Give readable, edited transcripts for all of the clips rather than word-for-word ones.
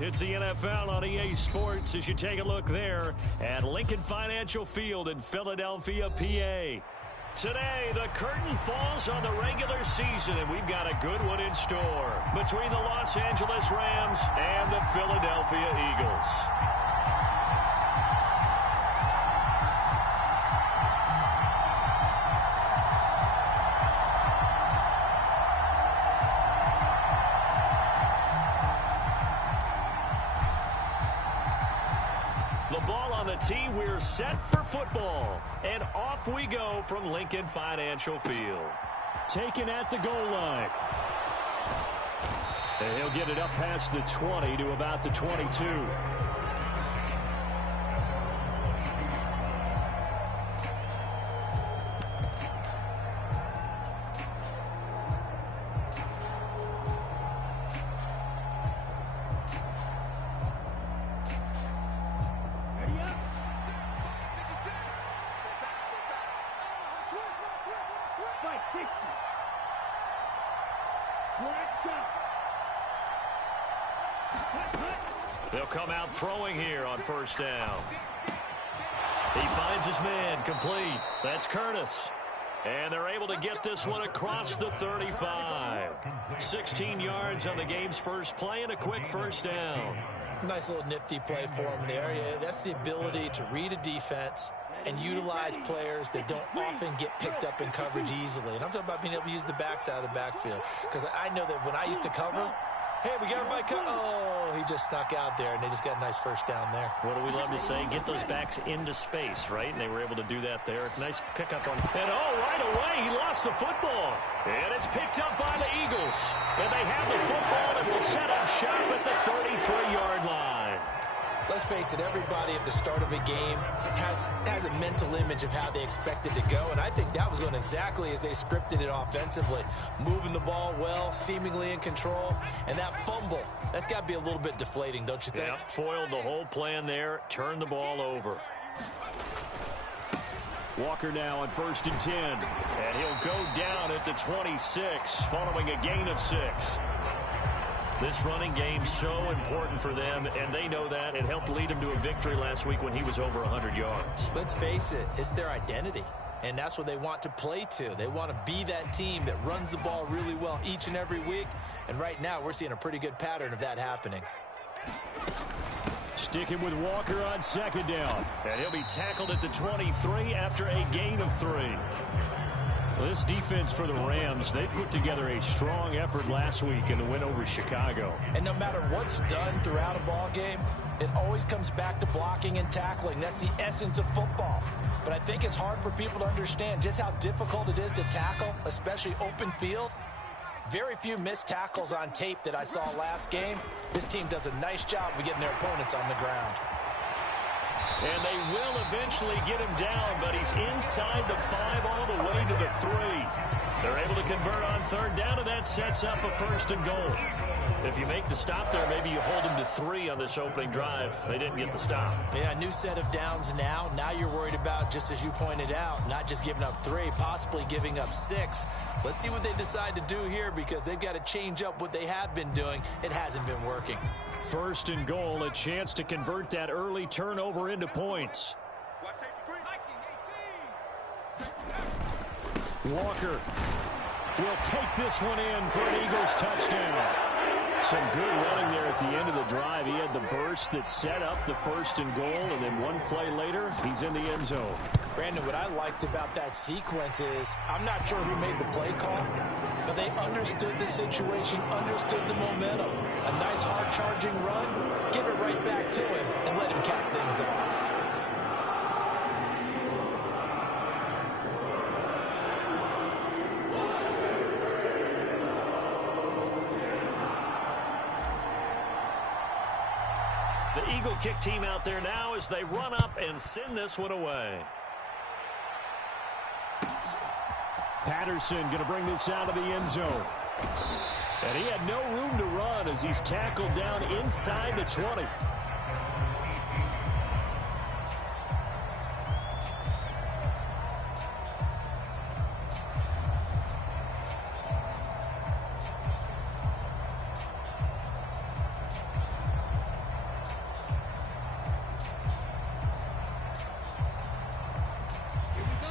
It's the NFL on EA Sports as you take a look there at Lincoln Financial Field in Philadelphia, PA. Today, the curtain falls on the regular season, and we've got a good one in store between the Los Angeles Rams and the Philadelphia Eagles. Tee, we're set for football, and off we go from Lincoln Financial Field. Taken at the goal line. And he'll get it up past the 20 to about the 22. They'll come out throwing here on first down. He finds his man complete. That's Curtis. And they're able to get this one across the 35. 16 yards on the game's first play and a quick first down. Nice little nifty play for him there. That's the ability to read a defense and utilize players that don't often get picked up in coverage easily. And I'm talking about being able to use the backs out of the backfield. Because I know that when I used to cover, hey, we got everybody cut. Oh, he just snuck out there, and they just got a nice first down there. What do we love to say? Get those backs into space, right? And they were able to do that there. Nice pickup on. And right away, he lost the football. And it's picked up by the Eagles. And they have the football and will set up shop at the 33-yard line. Let's face it, everybody at the start of a game has a mental image of how they expect it to go, and I think that was going exactly as they scripted it offensively. Moving the ball well, seemingly in control, and that fumble, that's got to be a little bit deflating, don't you think? Yep, foiled the whole plan there, turned the ball over. Walker now on 1st and 10, and he'll go down at the 26 following a gain of 6. This running game's so important for them, and they know that. It helped lead them to a victory last week when he was over 100 yards. Let's face it, it's their identity, and that's what they want to play to. They want to be that team that runs the ball really well each and every week, and right now we're seeing a pretty good pattern of that happening. Sticking with Walker on 2nd down, and he'll be tackled at the 23 after a gain of 3. This defense for the Rams, they put together a strong effort last week in the win over Chicago. And no matter what's done throughout a ball game, it always comes back to blocking and tackling. That's the essence of football. But I think it's hard for people to understand just how difficult it is to tackle, especially open field. Very few missed tackles on tape that I saw last game. This team does a nice job of getting their opponents on the ground. And they will eventually get him down, but he's inside the 5 all the way to the 3. They're able to convert on 3rd down, and that sets up a 1st and goal. If you make the stop there, maybe you hold him to 3 on this opening drive. They didn't get the stop. Yeah, new set of downs now. Now you're worried about, just as you pointed out, not just giving up 3, possibly giving up 6. Let's see what they decide to do here, because they've got to change up what they have been doing. It hasn't been working. 1st and goal, a chance to convert that early turnover into points. Walker will take this one in for an Eagles touchdown. Some good running there at the end of the drive. He had the burst that set up the 1st and goal, and then one play later, he's in the end zone. Brandon, what I liked about that sequence is, I'm not sure who made the play call, but they understood the situation, understood the momentum. A nice hard-charging run, give it right back to him, and let him cap things off. The Eagle kick team out there now as they run up and send this one away. Patterson going to bring this out of the end zone. And he had no room to run as he's tackled down inside the 20.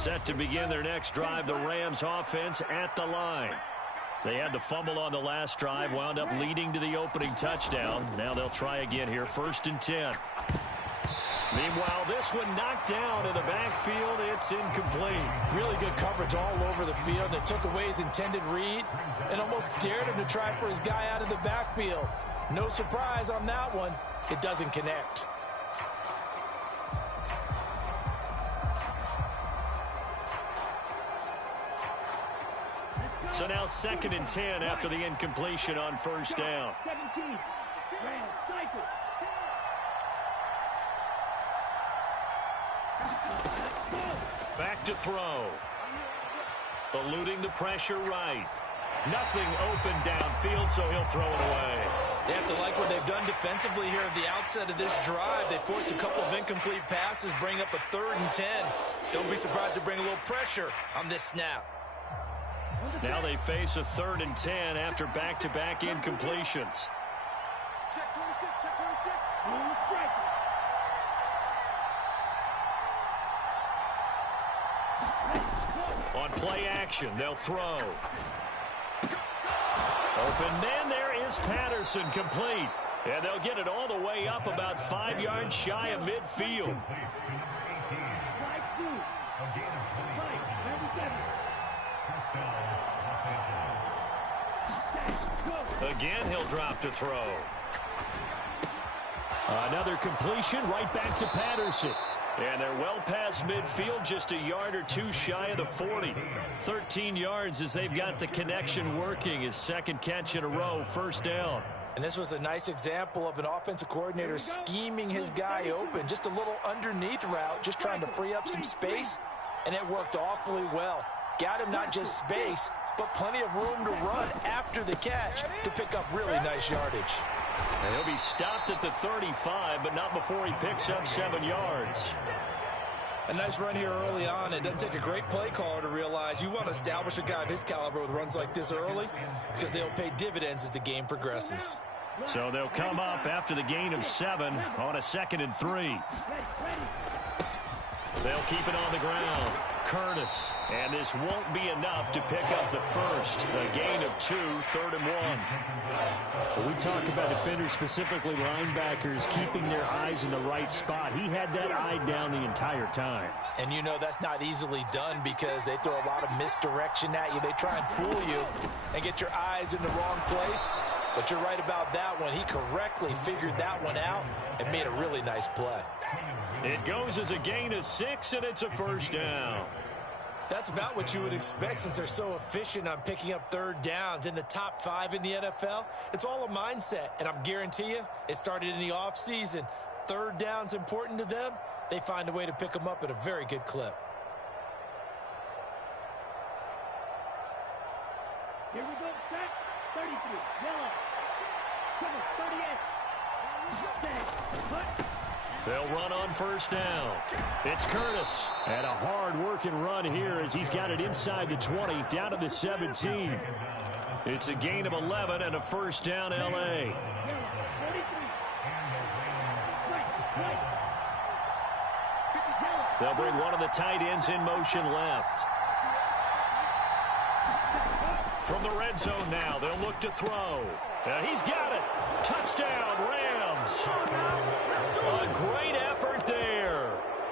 Set to begin their next drive, the Rams offense at the line. They had the fumble on the last drive, wound up leading to the opening touchdown. Now they'll try again here, 1st and 10. Meanwhile, this one knocked down in the backfield. It's incomplete. Really good coverage all over the field. They took away his intended read and almost dared him to try for his guy out of the backfield. No surprise on that one. It doesn't connect. So now 2nd and 10 after the incompletion on 1st down. 17. Back to throw. Eluding the pressure right. Nothing open downfield, so he'll throw it away. They have to like what they've done defensively here at the outset of this drive. They forced a couple of incomplete passes, bring up a 3rd and 10. Don't be surprised to bring a little pressure on this snap. Now they face a 3rd and 10 after back-to-back incompletions. Check 26, check 26. On the strike. On play action, they'll throw. Open man, there is Patterson, complete. And they'll get it all the way up about 5 yards shy of midfield. Again, he'll drop to throw. Another completion right back to Patterson. And they're well past midfield, just a yard or two shy of the 40. 13 yards as they've got the connection working. His 2nd catch in a row, 1st down. And this was a nice example of an offensive coordinator scheming his guy open. Just a little underneath route, just trying to free up some space. And it worked awfully well. Got him not just space, but plenty of room to run after the catch to pick up really nice yardage. And he'll be stopped at the 35, but not before he picks up 7 yards. A nice run here early on. It doesn't take a great play caller to realize you want to establish a guy of his caliber with runs like this early because they'll pay dividends as the game progresses. So they'll come up after the gain of 7 on a 2nd and 3. They'll keep it on the ground. Curtis. And this won't be enough to pick up the first. A gain of 2, 3rd and 1. When we talk about defenders, specifically linebackers, keeping their eyes in the right spot. He had that eye down the entire time. And you know that's not easily done because they throw a lot of misdirection at you. They try and fool you and get your eyes in the wrong place. But you're right about that one. He correctly figured that one out and made a really nice play. It goes as a gain of 6, and it's a 1st down. That's about what you would expect since they're so efficient on picking up 3rd downs in the top 5 in the NFL. It's all a mindset, and I'm guarantee you it started in the offseason. 3rd down's important to them. They find a way to pick them up at a very good clip. Here we go, set. 33, yellow. Cover, 38. Set, cut. They'll run on 1st down. It's Curtis. And a hard-working run here as he's got it inside the 20, down to the 17. It's a gain of 11 and a 1st down, L.A. They'll bring one of the tight ends in motion left. From the red zone now, they'll look to throw. He's got it. Touchdown, Rams. A great effort there.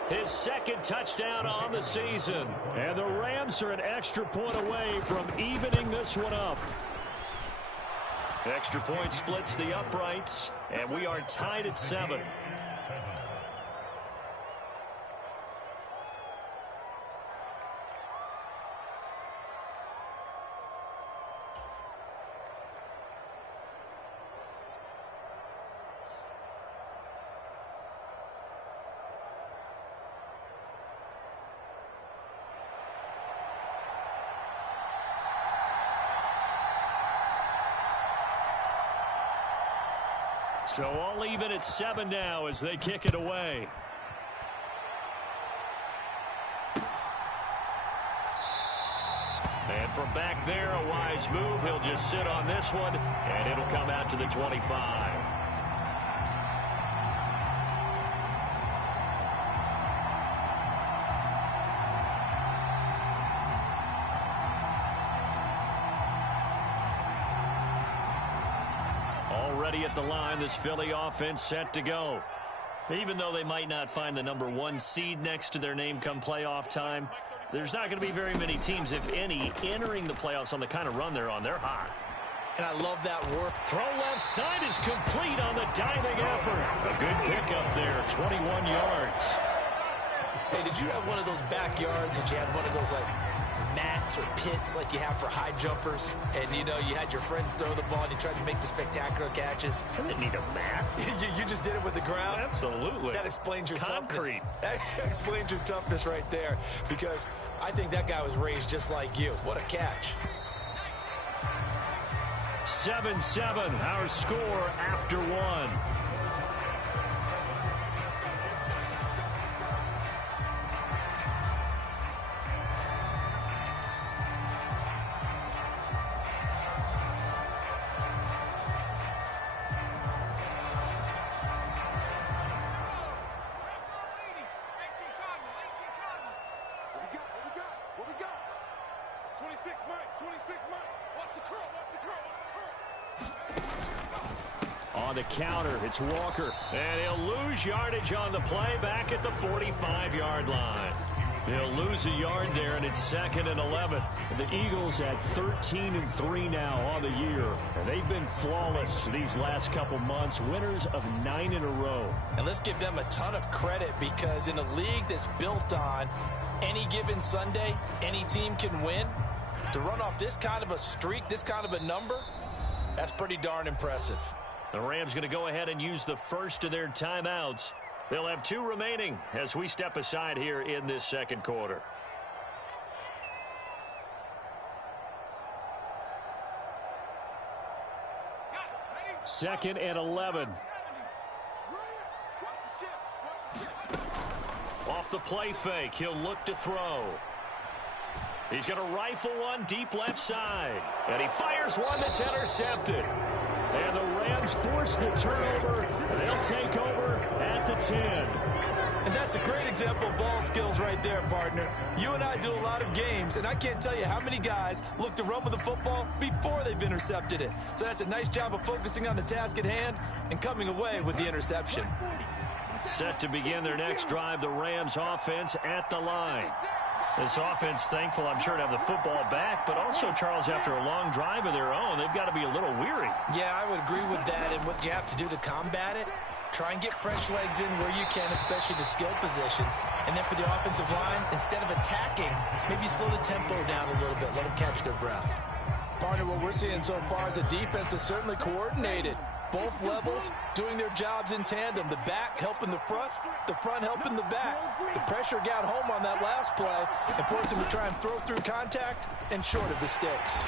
His 2nd touchdown on the season. And the Rams are an extra point away from evening this one up. Extra point splits the uprights, and we are tied at 7. So all even at 7 now as they kick it away. And from back there, a wise move. He'll just sit on this one, and it'll come out to the 25. ready at the line. This Philly offense set to go. Even though they might not find the number 1 seed next to their name come playoff time, there's not going to be very many teams, if any, entering the playoffs on the kind of run they're on. They're hot. And I love that work. Throw left side is complete on the diving effort. A good pickup there, 21 yards. Hey, did you have one of those backyards that you had one of those, like, mats or pits like you have for high jumpers? And, you know, you had your friends throw the ball and you tried to make the spectacular catches? I didn't need a mat. you just did it with the ground? Absolutely. That explains your concrete. Toughness. That explains your toughness right there, because I think that guy was raised just like you. What a catch. 7-7, our score after 1. What we got? 26 Mike. Watch the curl. On the counter, it's Walker. And he'll lose yardage on the play back at the 45-yard line. They'll lose a yard there, and it's 2nd and 11. The Eagles at 13-3 now on the year. And they've been flawless these last couple months, winners of 9 in a row. And let's give them a ton of credit, because in a league that's built on any given Sunday, any team can win. To run off this kind of a streak, this kind of a number, that's pretty darn impressive. The Rams going to go ahead and use the first of their timeouts. They'll have 2 remaining as we step aside here in this second quarter. Second and 11. Off the play fake, he'll look to throw. He's going to rifle one deep left side. And he fires one that's intercepted. And the Rams force the turnover. They'll take over at the 10. And that's a great example of ball skills right there, partner. You and I do a lot of games, and I can't tell you how many guys look to run with the football before they've intercepted it. So that's a nice job of focusing on the task at hand and coming away with the interception. Set to begin their next drive, the Rams offense at the line. This offense, thankful, I'm sure, to have the football back, but also, Charles, after a long drive of their own, they've got to be a little weary. Yeah, I would agree with that, and what you have to do to combat it, try and get fresh legs in where you can, especially the skill positions. And then for the offensive line, instead of attacking, maybe slow the tempo down a little bit, let them catch their breath. Partner, what we're seeing so far is the defense is certainly coordinated. Both levels doing their jobs in tandem. The back helping the front helping the back. The pressure got home on that last play and forced him to try and throw through contact and short of the sticks.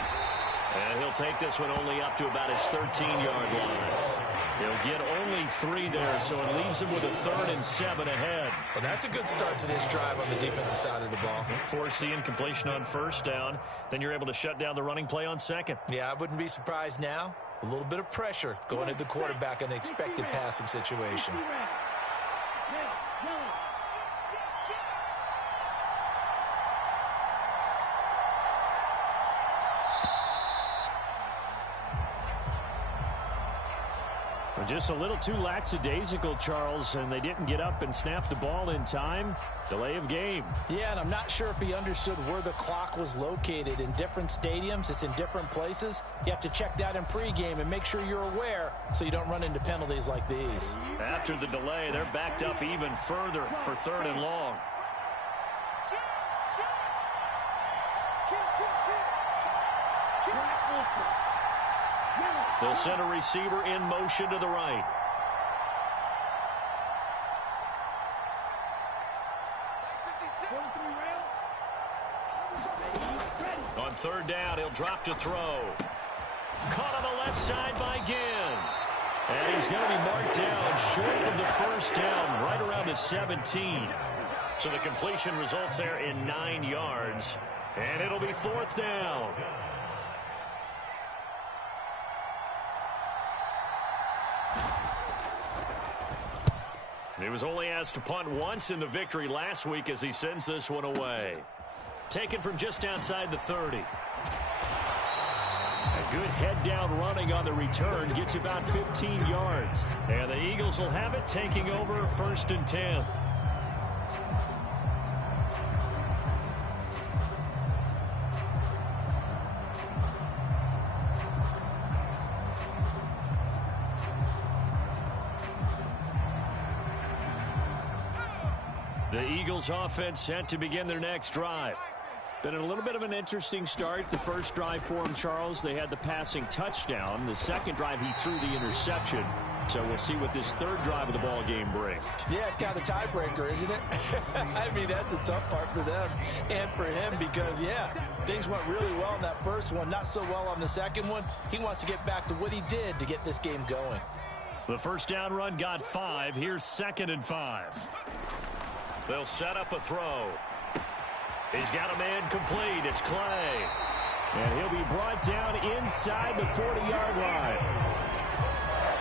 And he'll take this one only up to about his 13-yard line. He'll get only 3 there, so it leaves him with a 3rd and 7 ahead. Well, that's a good start to this drive on the defensive side of the ball. Force the incompletion on 1st down. Then you're able to shut down the running play on 2nd. Yeah, I wouldn't be surprised now. A little bit of pressure going at the quarterback in an expected passing situation. Just a little too lackadaisical, Charles, and they didn't get up and snap the ball in time. Delay of game. Yeah, and I'm not sure if he understood where the clock was located. In different stadiums, it's in different places. You have to check that in pregame and make sure you're aware so you don't run into penalties like these. After the delay, they're backed up even further for 3rd and long. They'll send a receiver in motion to the right. On 3rd down, he'll drop to throw. Caught on the left side by Ginn. And he's going to be marked down short of the 1st down, right around the 17. So the completion results there in 9 yards. And it'll be 4th down. He was only asked to punt once in the victory last week as he sends this one away. Taken from just outside the 30. A Good head down running on the return. Gets about 15 yards. And the Eagles will have it, taking over 1st and 10. The Eagles offense set to begin their next drive. Been a little bit of an interesting start. The first drive for him, Charles, they had the passing touchdown. The second drive, he threw the interception. So we'll see what this third drive of the ball game brings. Yeah, it's kind of a tiebreaker, isn't it? I mean, that's the tough part for them and for him because, yeah, things went really well in that first one, not so well on the second one. He wants to get back to what he did to get this game going. The first down run got 5. Here's 2nd and 5. They'll set up a throw. He's got a man complete. It's Clay. And he'll be brought down inside the 40-yard line.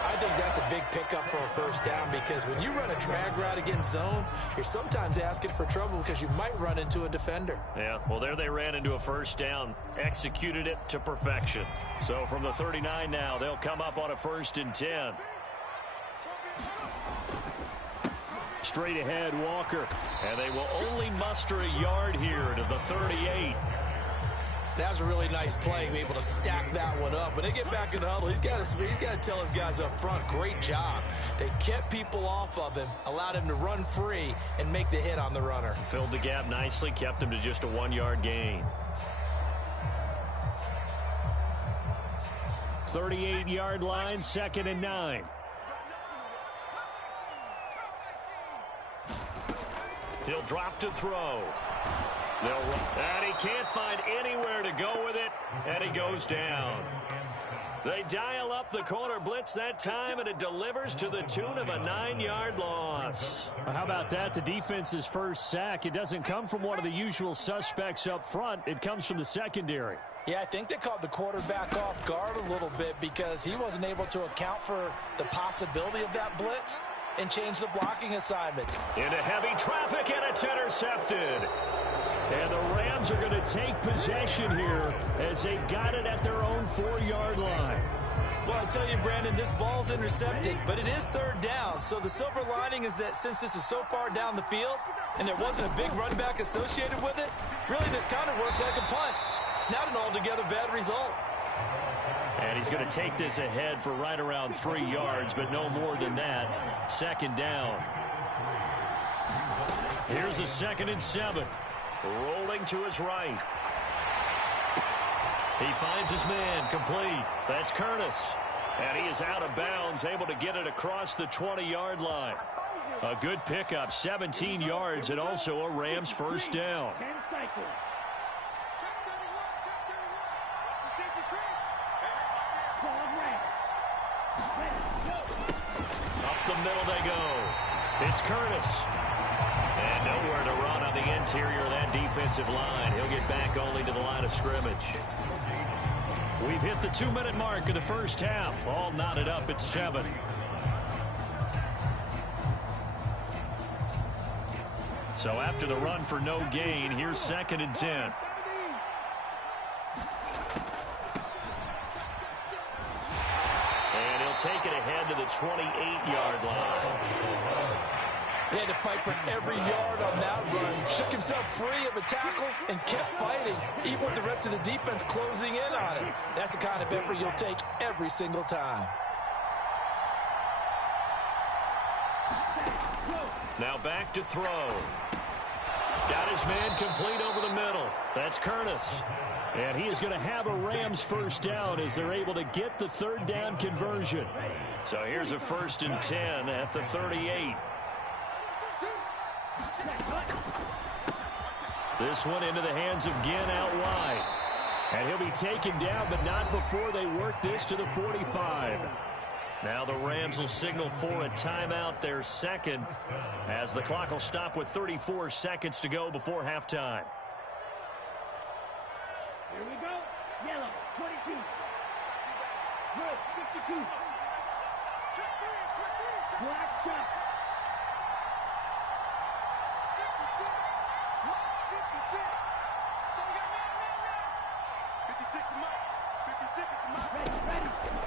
I think that's a big pickup for a first down because when you run a drag route against zone, you're sometimes asking for trouble because you might run into a defender. Yeah, well, there they ran into a first down, executed it to perfection. So from the 39 now, they'll come up on a 1st and 10. Straight ahead, Walker. And they will only muster a yard here to the 38. That was a really nice play, be able to stack that one up. When they get back in the huddle, he's got to tell his guys up front, great job. They kept people off of him, allowed him to run free and make the hit on the runner. Filled the gap nicely, kept him to just a 1-yard gain. 38-yard line, 2nd and 9. He'll drop to throw. And he can't find anywhere to go with it, and he goes down. They dial up the corner blitz that time, and it delivers to the tune of a 9-yard loss. How about that? The defense's first sack. It doesn't come from one of the usual suspects up front. It comes from the secondary. Yeah, I think they caught the quarterback off guard a little bit because he wasn't able to account for the possibility of that blitz and change the blocking assignment. Into heavy traffic, and it's intercepted. And the Rams are going to take possession here as they've got it at their own 4-yard line. Well, I tell you, Brandon, this ball's intercepted, but it is 3rd down. So the silver lining is that since this is so far down the field and there wasn't a big run back associated with it, really this kind of works like a punt. It's not an altogether bad result. And he's going to take this ahead for right around 3 yards, but no more than that. 2nd down. Here's a 2nd and 7. Rolling to his right. He finds his man complete. That's Curtis. And he is out of bounds, able to get it across the 20-yard line. A good pickup, 17 yards, and also a Rams first down. Up the middle they go. It's Curtis. And nowhere to run on the interior of that defensive line. He'll get back only to the line of scrimmage. We've hit the 2-minute mark of the first half. All knotted up at 7. So after the run for no gain, here's 2nd and 10. And he'll take it ahead to the 28-yard line. He had to fight for every yard on that run. Shook himself free of a tackle and kept fighting, even with the rest of the defense closing in on him. That's the kind of effort you'll take every single time. Now back to throw. Got his man complete over the middle. That's Curtis. And he is going to have a Rams first down as they're able to get the 3rd down conversion. So here's a 1st and 10 at the 38. This one into the hands of Ginn out wide. And he'll be taken down, but not before they work this to the 45. Now the Rams will signal for a timeout, their 2nd, as the clock will stop with 34 seconds to go before halftime. Here we go. Yellow, 22. Red, 52. Black, shot. 56 to Mike. 56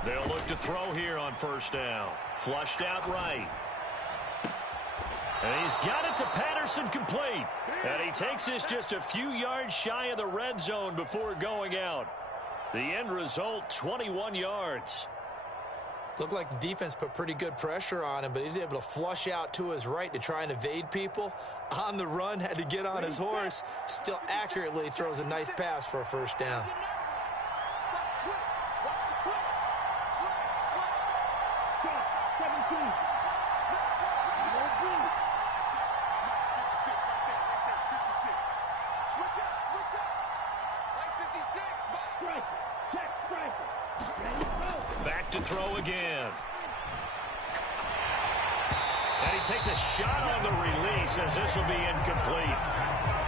They'll look to throw here on first down. Flushed out right. And he's got it to Patterson, complete. And he takes this just a few yards shy of the red zone before going out. The end result, 21 yards. Looked like the defense put pretty good pressure on him, but he's able to flush out to his right to try and evade people. On the run, had to get on his horse. Still accurately throws a nice pass for a first down. Back to throw again. And he takes a shot on the release as this will be incomplete.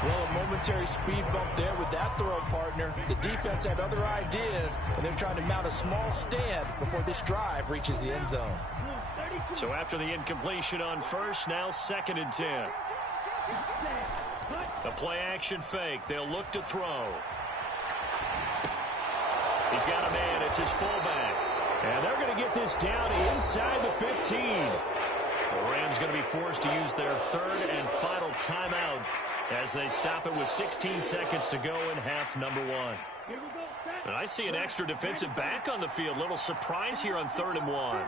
Well, a momentary speed bump there with that throw, partner. The defense had other ideas, and they're trying to mount a small stand before this drive reaches the end zone. So after the incompletion on first, now 2nd and 10. The play action fake. They'll look to throw. He's got a man. It's his fullback. And they're going to get this down inside the 15. The Rams going to be forced to use their 3rd and final timeout as they stop it with 16 seconds to go in half number 1. And I see an extra defensive back on the field. Little surprise here on 3rd and 1.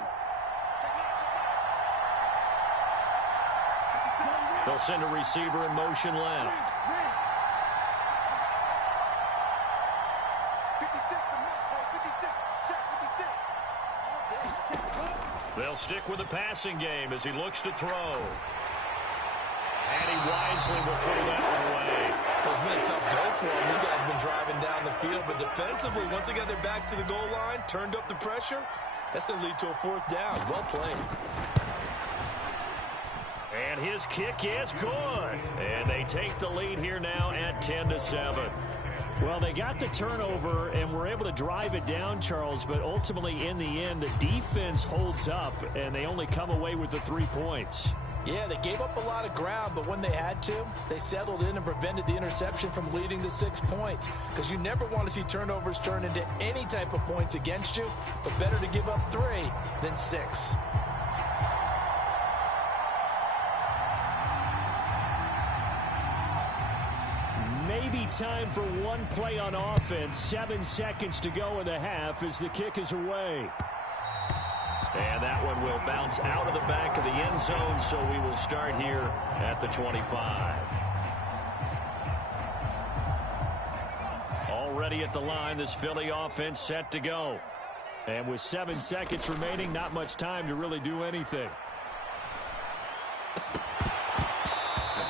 They'll send a receiver in motion left. They'll stick with the passing game as he looks to throw. And he wisely will throw that one away. Well, it's been a tough go for him. These guys have been driving down the field, but defensively, once they got their backs to the goal line, turned up the pressure, that's going to lead to a 4th down. Well played. And his kick is good. And they take the lead here now at 10-7. Well, they got the turnover and were able to drive it down, Charles, but ultimately in the end, the defense holds up, and they only come away with the 3 points. Yeah, they gave up a lot of ground, but when they had to, they settled in and prevented the interception from leading to 6 points. Because you never want to see turnovers turn into any type of points against you, but better to give up 3 than 6. Maybe time for one play on offense. 7 seconds to go in the half as the kick is away. And that one will bounce out of the back of the end zone, so we will start here at the 25. Already at the line, this Philly offense set to go. And with 7 seconds remaining, not much time to really do anything.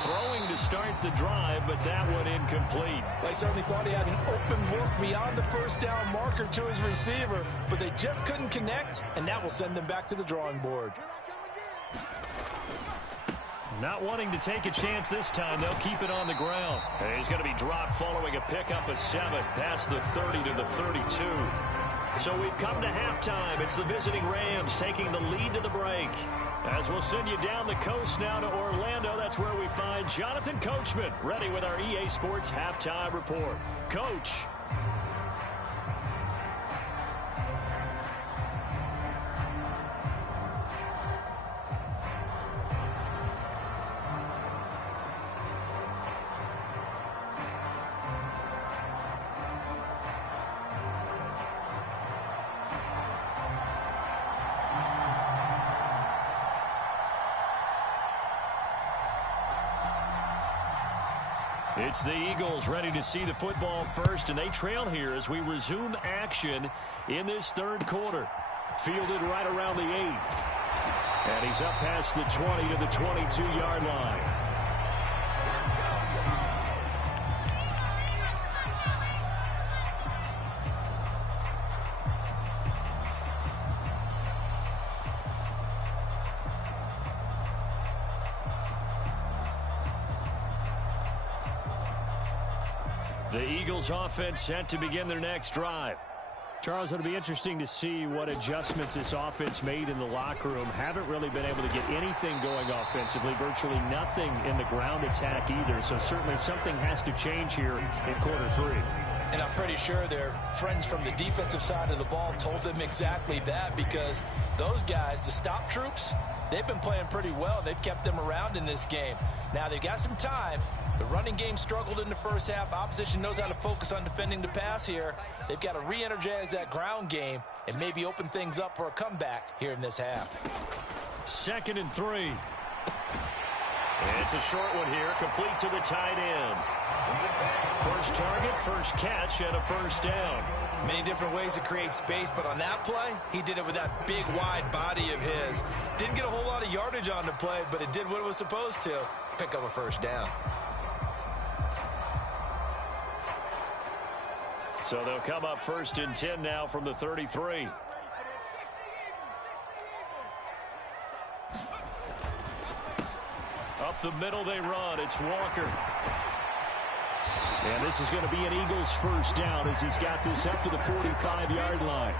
Throwing to start the drive, but that one incomplete. I certainly thought he had an open look beyond the first down marker to his receiver, but they just couldn't connect, and that will send them back to the drawing board. Not wanting to take a chance this time, they'll keep it on the ground. And he's going to be dropped following a pickup of 7 past the 30 to the 32. So we've come to halftime. It's the visiting Rams taking the lead to the break. As we'll send you down the coast now to Orlando, that's where we find Jonathan Coachman ready with our EA Sports Halftime Report. Coach. It's the Eagles ready to see the football first, and they trail here as we resume action in this 3rd quarter. Fielded right around the 8. And he's up past the 20 to the 22-yard line. The Eagles offense set to begin their next drive. Charles, it'll be interesting to see what adjustments this offense made in the locker room. Haven't really been able to get anything going offensively, virtually nothing in the ground attack either. So certainly something has to change here in quarter 3. And I'm pretty sure their friends from the defensive side of the ball told them exactly that, because those guys, the stop troops, they've been playing pretty well. They've kept them around in this game. Now they've got some time. The running game struggled in the first half. Opposition knows how to focus on defending the pass here. They've got to re-energize that ground game and maybe open things up for a comeback here in this half. 2nd and 3. It's a short one here, complete to the tight end. First target, first catch, and a first down. Many different ways to create space, but on that play, he did it with that big, wide body of his. Didn't get a whole lot of yardage on the play, but it did what it was supposed to, pick up a first down. So they'll come up 1st and 10 now from the 33. Up the middle they run. It's Walker. And this is going to be an Eagles first down as he's got this up to the 45-yard line.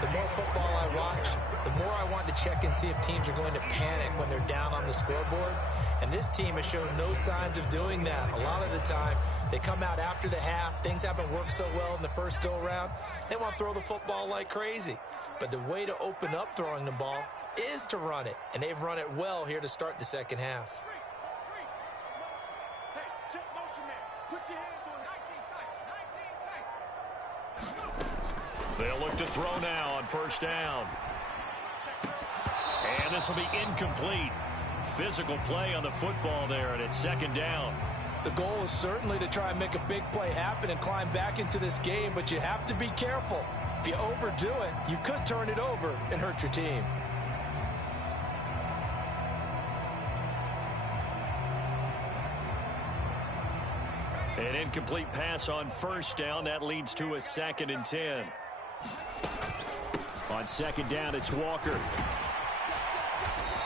The more football I watch, the more I want to check and see if teams are going to panic when they're down on the scoreboard. And this team has shown no signs of doing that. A lot of the time, they come out after the half. Things haven't worked so well in the first go-around. They want to throw the football like crazy. But the way to open up throwing the ball is to run it. And they've run it well here to start the second half. Hey, check motion, man. Put your hands on it. 19 tight. They'll look to throw now on first down. And this will be incomplete. Physical play on the football there, and it's 2nd down. The goal is certainly to try and make a big play happen and climb back into this game, but you have to be careful. If you overdo it, you could turn it over and hurt your team. An incomplete pass on first down. That leads to a 2nd and 10. On 2nd down, it's Walker.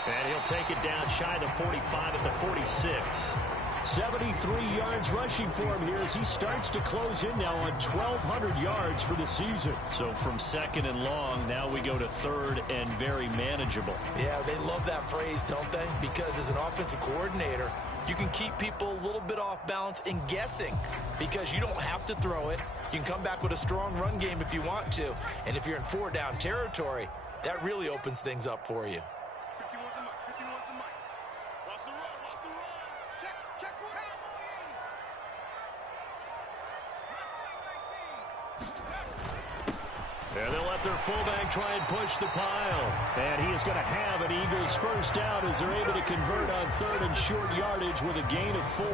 And he'll take it down shy of the 45 at the 46. 73 yards rushing for him here as he starts to close in now on 1,200 yards for the season. So from 2nd and long, now we go to 3rd and very manageable. Yeah, they love that phrase, don't they? Because as an offensive coordinator, you can keep people a little bit off balance and guessing because you don't have to throw it. You can come back with a strong run game if you want to. And if you're in 4-down territory, that really opens things up for you. 51's the mic. 51's the mic. Watch the run. Watch the run. Check one. And they'll let their fullback try and push the pile. And he is going to have an Eagles first down as they're able to convert on 3rd and short yardage with a gain of 4.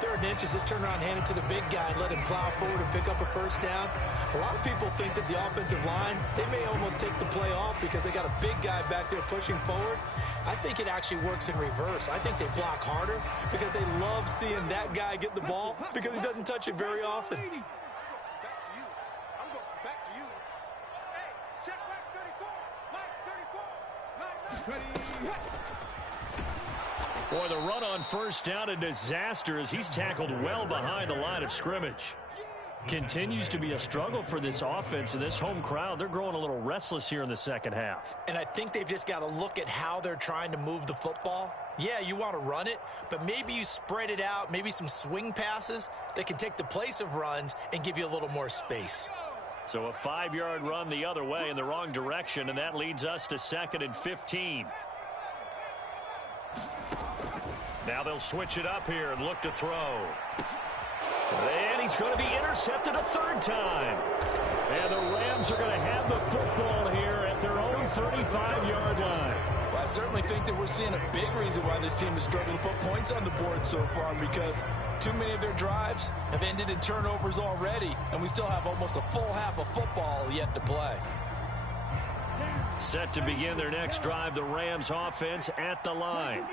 3rd and inches, just turn around, hand it to the big guy, and let him plow forward and pick up a first down. A lot of people think that the offensive line, they may almost take the play off because they got a big guy back there pushing forward. I think it actually works in reverse. I think they block harder because they love seeing that guy get the ball because he doesn't touch it very often. Back to you. I'm going back to you. Hey, check back 34. Mike 34. Mike 34. Boy, the run on first down, a disaster as he's tackled well behind the line of scrimmage. Continues to be a struggle for this offense and this home crowd. They're growing a little restless here in the second half. And I think they've just got to look at how they're trying to move the football. Yeah, you want to run it, but maybe you spread it out, maybe some swing passes that can take the place of runs and give you a little more space. So a 5-yard run the other way in the wrong direction, and that leads us to 2nd and 15. Now they'll switch it up here and look to throw. And he's going to be intercepted a 3rd time. And the Rams are going to have the football here at their own 35-yard line. Well, I certainly think that we're seeing a big reason why this team is struggling to put points on the board so far, because too many of their drives have ended in turnovers already, and we still have almost a full half of football yet to play. Set to begin their next drive, the Rams offense at the line.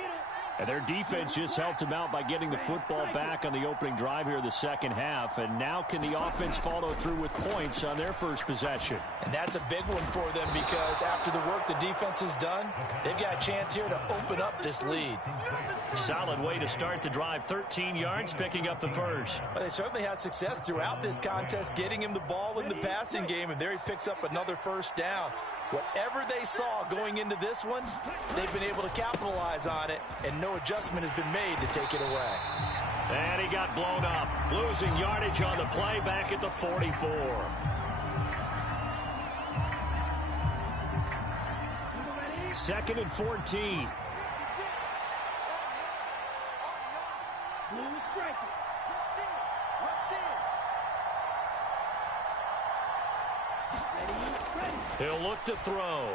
And their defense just helped them out by getting the football back on the opening drive here in the second half. And now can the offense follow through with points on their first possession? And that's a big one for them because after the work the defense has done, they've got a chance here to open up this lead. Solid way to start the drive. 13 yards, picking up the first. Well, they certainly had success throughout this contest, getting him the ball in the passing game, and there he picks up another first down. Whatever they saw going into this one, they've been able to capitalize on it, and no adjustment has been made to take it away. And he got blown up. Losing yardage on the play back at the 44. Second and 14. He'll look to throw.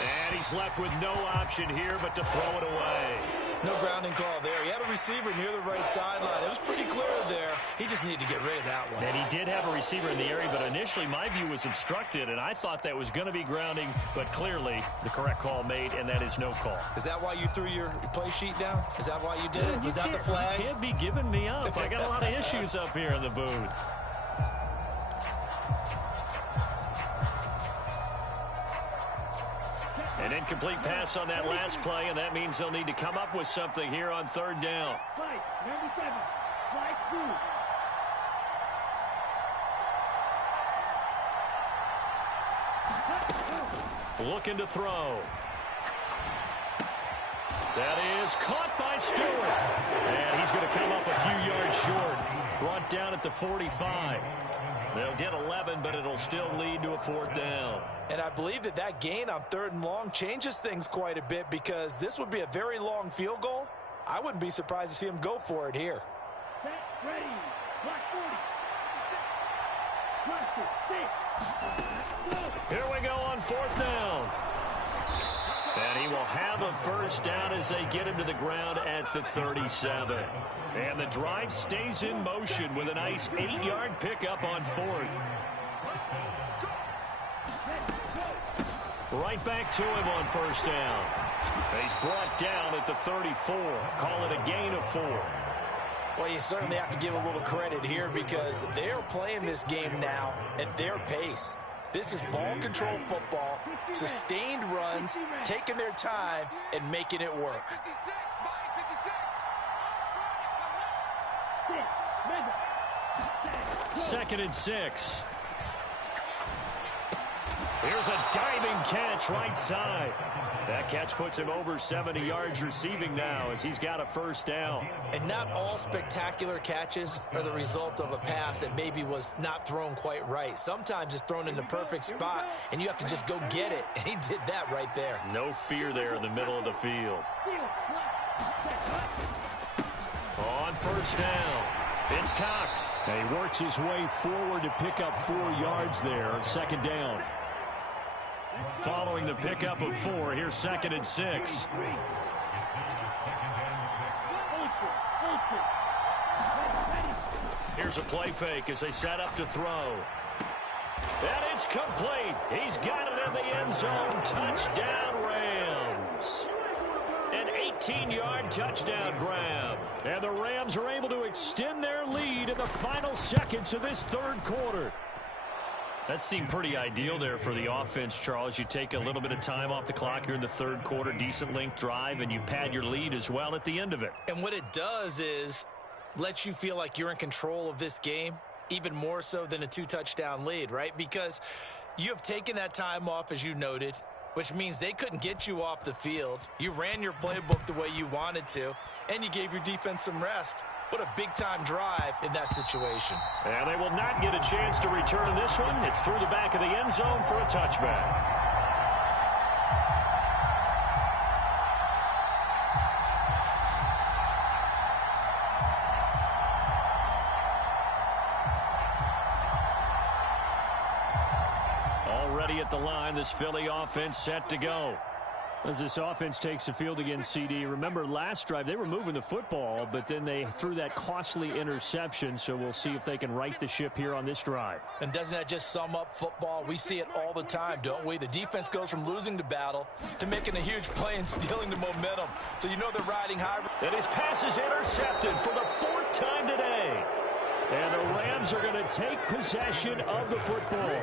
And he's left with no option here but to throw it away. No grounding call there. He had a receiver near the right sideline. It was pretty clear there. He just needed to get rid of that one. And he did have a receiver in the area, but initially my view was obstructed, and I thought that was going to be grounding, but clearly the correct call made, and that is no call. Is that why you threw your play sheet down? Is that why you did it? Was that the flag? You can't be giving me up. I got a lot of issues up here in the booth. An incomplete pass on that last play, and that means they'll need to come up with something here on third down. Flight, number 7. Flight 2. Looking to throw. That is caught by Stewart. And he's going to come up a few yards short. Brought down at the 45. They'll get 11, but it'll still lead to a fourth down. And I believe that gain on third and long changes things quite a bit because this would be a very long field goal. I wouldn't be surprised to see him go for it here. Set, ready. Block 40. Cluster, 6. Here we go on fourth down. And he will have a first down as they get him to the ground at the 37. And the drive stays in motion with a nice 8-yard pickup on fourth. Right back to him on first down. He's brought down at the 34. Call it a gain of 4. Well, you certainly have to give a little credit here because they're playing this game now at their pace. This is ball control football, sustained runs, taking their time, and making it work. 2nd and 6. Here's a diving catch right side. That catch puts him over 70 yards receiving now as he's got a first down. And not all spectacular catches are the result of a pass that maybe was not thrown quite right. Sometimes it's thrown in the perfect spot, and you have to just go get it. And he did that right there. No fear there in the middle of the field. On first down, it's Cox. And he works his way forward to pick up 4 yards there. Second down. Following the pickup of 4, here's 2nd and 6. Here's a play fake as they set up to throw. And it's complete. He's got it in the end zone. Touchdown, Rams. An 18-yard touchdown grab. And the Rams are able to extend their lead in the final seconds of this third quarter. That seemed pretty ideal there for the offense, Charles. You take a little bit of time off the clock here in the third quarter, decent length drive, and you pad your lead as well at the end of it. And what it does is let you feel like you're in control of this game, even more so than a 2-touchdown lead, right? Because you have taken that time off, as you noted, which means they couldn't get you off the field. You ran your playbook the way you wanted to, and you gave your defense some rest. What a big-time drive in that situation. And they will not get a chance to return this one. It's through the back of the end zone for a touchback. Already at the line, this Philly offense set to go. As this offense takes the field against CD, remember last drive they were moving the football, but then they threw that costly interception, so we'll see if they can right the ship here on this drive. And doesn't that just sum up football? We see it all the time, don't we? The defense goes from losing the battle to making a huge play and stealing the momentum. So you know they're riding high. And his pass is intercepted for the 4th time today. And the Rams are going to take possession of the football.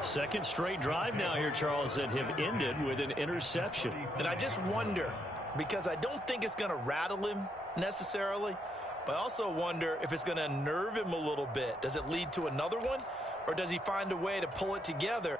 Second straight drive now here, Charles, that have ended with an interception. And I just wonder, because I don't think it's going to rattle him necessarily, but I also wonder if it's going to unnerve him a little bit. Does it lead to another one, or does he find a way to pull it together?